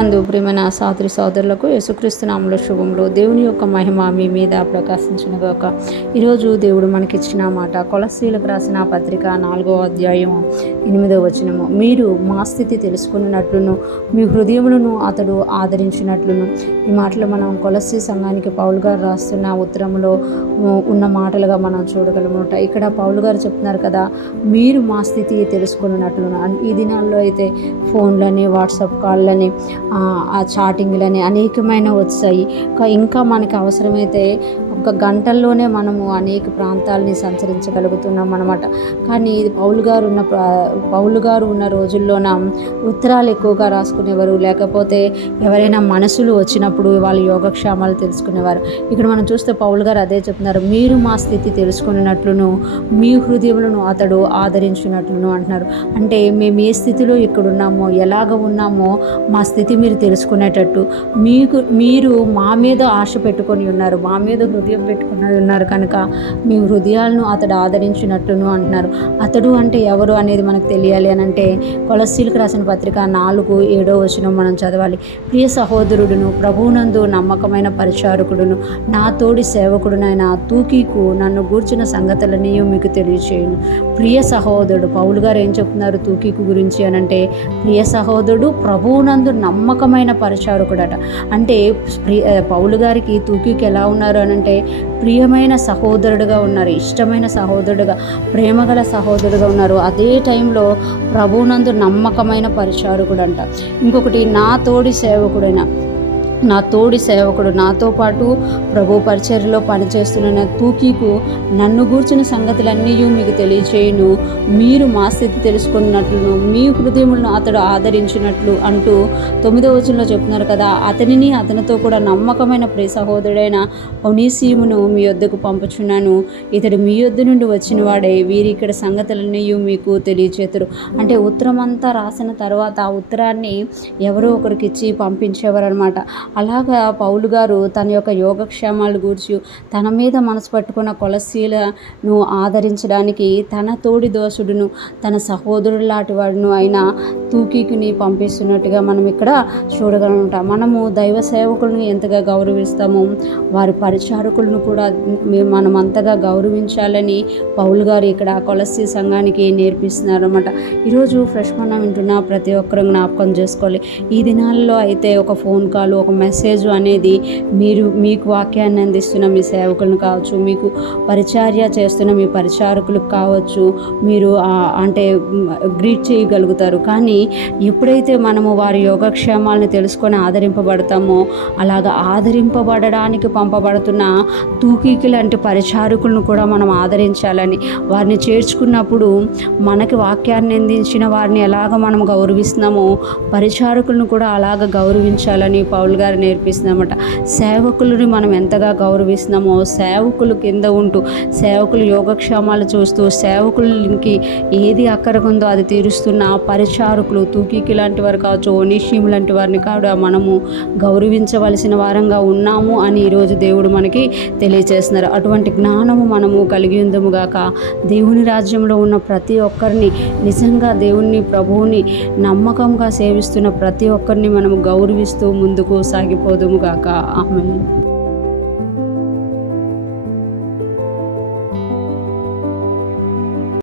అందు ప్రియమైన సహోదరి సోదరులకు యేసుక్రీస్తు నామములో శుభములు. దేవుని యొక్క మహిమ మీ మీద ప్రకాశించునుగాక. ఈరోజు దేవుడు మనకిచ్చిన మాట కొలస్సీలకు రాసిన పత్రిక 4వ అధ్యాయము 8వ వచనము. మీరు మా స్థితి తెలుసుకున్నట్లును మీ హృదయములను అతడు ఆదరించినట్లును. ఈ మాటలు మనం కొలస్సీ సంఘానికి పౌలు గారు రాస్తున్న ఉత్తరములో ఉన్న మాటలుగా మనం చూడగలమట. ఇక్కడ పౌలు గారు చెప్తున్నారు కదా, మీరు మా స్థితి తెలుసుకున్నట్లును. ఈ దినాల్లో అయితే ఫోన్లని, వాట్సాప్ కాళ్ళని, ఆ చాటింగ్లని అనేకమైన వచ్చాయి. ఇంకా మనకి అవసరమైతే ఒక గంటల్లోనే మనము అనేక ప్రాంతాలని సంచరించగలుగుతున్నాం అన్నమాట. కానీ పౌలు గారు ఉన్న రోజుల్లోన ఉత్తరాలు ఎక్కువగా రాసుకునేవారు, లేకపోతే ఎవరైనా మనసులు వచ్చినప్పుడు వాళ్ళ యోగక్షేమాలు తెలుసుకునేవారు. ఇక్కడ మనం చూస్తే పౌలు గారు అదే చెప్తున్నారు, మీరు మా స్థితి తెలుసుకున్నట్లును మీ హృదయములను అతడు ఆదరించినట్లును అంటున్నారు. అంటే మేము ఏ స్థితిలో ఇక్కడ ఉన్నామో, ఎలాగ ఉన్నామో మా స్థితి మీరు తెలుసుకునేటట్టు మీరు మా మీద ఆశ పెట్టుకొని ఉన్నారు, మా మీద హృదయం పెట్టుకుని ఉన్నారు కనుక మీ హృదయాలను అతడు ఆదరించినట్టును అంటున్నారు. అతడు అంటే ఎవరు అనేది మనకు తెలియాలి అని అంటే కొలస్సీలకు రాసిన పత్రిక 4:7 వచనం మనం చదవాలి. ప్రియ సహోదరుడును ప్రభువునందు నమ్మకమైన పరిచారకుడును నా తోడి సేవకుడునైన తూకీకు నన్ను గూర్చిన సంగతులన్నీ మీకు తెలియచేయును. ప్రియ సహోదరుడు పౌలు గారు ఏం చెప్తున్నారు తూకీకు గురించి అని అంటే, ప్రియ సహోదరుడు ప్రభువునందు నమ్మకమైన పరిచారకుడట. అంటే పౌలు గారికి తూకీకి ఎలా ఉన్నారు అని అంటే ప్రియమైన సహోదరుడుగా ఉన్నారు, ఇష్టమైన సహోదరుడుగా, ప్రేమగల సహోదరుడుగా ఉన్నారు. అదే టైంలో ప్రభువునందు నమ్మకమైన పరిచారకుడు అంట. ఇంకొకటి నా తోడి సేవకుడు నాతో పాటు ప్రభు పరిచర్యలో పనిచేస్తున్న తూకీకు నన్ను గూర్చిన సంగతులన్నీ మీకు తెలియచేయును. మీరు మా స్థితి తెలుసుకున్నట్లును మీ హృదయములను అతడు ఆదరించినట్లు అంటూ 9వ వచనంలో చెప్తున్నారు కదా, అతనిని అతనితో కూడా నమ్మకమైన ప్రియ సహోదరుడైన ఒనేసిమును మీ యొద్దకు పంపుచున్నాను. ఇతడు మీ యొద్ద నుండి వచ్చిన వాడే, వీరి ఇక్కడ సంగతులన్నీ మీకు తెలియచేతురు. అంటే ఉత్తరం అంతా రాసిన తర్వాత ఆ ఉత్తరాన్ని ఎవరో ఒకరికి ఇచ్చి పంపించేవారు అనమాట. అలాగా పౌలు గారు తన యొక్క యోగక్షేమాలు గూర్చి తన మీద మనసు పట్టుకున్న కొలస్సీలను ఆదరించడానికి తన తోడి దోసుడును తన సహోదరుడు లాంటి వాడును అయిన తూకీకుని పంపిస్తున్నట్టుగా మనం ఇక్కడ చూడగలమంట. మనము దైవ సేవకులను ఎంతగా గౌరవిస్తామో వారి పరిచారకులను కూడా మనం అంతగా గౌరవించాలని పౌలు గారు ఇక్కడ కొలస్సీ సంఘానికి నేర్పిస్తున్నారు అన్నమాట. ఈరోజు ఫ్రెష్ మనం వింటున్న ప్రతి ఒక్కరూ జ్ఞాపకం చేసుకోవాలి. ఈ దినాల్లో అయితే ఒక ఫోన్ కాల్, ఒక మెసేజ్ అనేది మీకు వాక్యాన్ని అందిస్తున్న మీ సేవకులను కావచ్చు, మీకు పరిచర్య చేస్తున్న మీ పరిచారకులకు కావచ్చు, మీరు అంటే గ్రీట్ చేయగలుగుతారు. కానీ ఎప్పుడైతే మనము వారి యోగక్షేమాలను తెలుసుకొని ఆదరింపబడతామో, అలాగా ఆదరింపబడడానికి పంపబడుతున్న తూకీకి లాంటి పరిచారకులను కూడా మనం ఆదరించాలని, వారిని చేర్చుకున్నప్పుడు మనకి వాక్యాన్ని అందించిన వారిని ఎలాగ మనం గౌరవిస్తున్నామో పరిచారకులను కూడా అలాగ గౌరవించాలని పౌలు గారు నేర్పిస్తున్నామట. సేవకులని మనం ఎంతగా గౌరవిస్తున్నామో, సేవకులు కింద ఉంటూ సేవకులు యోగక్షేమాలు చూస్తూ సేవకులకి ఏది అక్కరకుందో అది తీరుస్తున్న పరిచారకులు తూకీకి లాంటి వారు కావచ్చు, ఒనేసిము లాంటి వారిని కూడా మనము గౌరవించవలసిన వారంగా ఉన్నాము అని ఈరోజు దేవుడు మనకి తెలియజేస్తున్నారు. అటువంటి జ్ఞానము మనము కలిగి ఉందము గాక. దేవుని రాజ్యంలో ఉన్న ప్రతి ఒక్కరిని, నిజంగా దేవుని ప్రభువుని నమ్మకంగా సేవిస్తున్న ప్రతి ఒక్కరిని మనము గౌరవిస్తూ ముందుకు సాగిపోదుము గాక. ఆమేన్.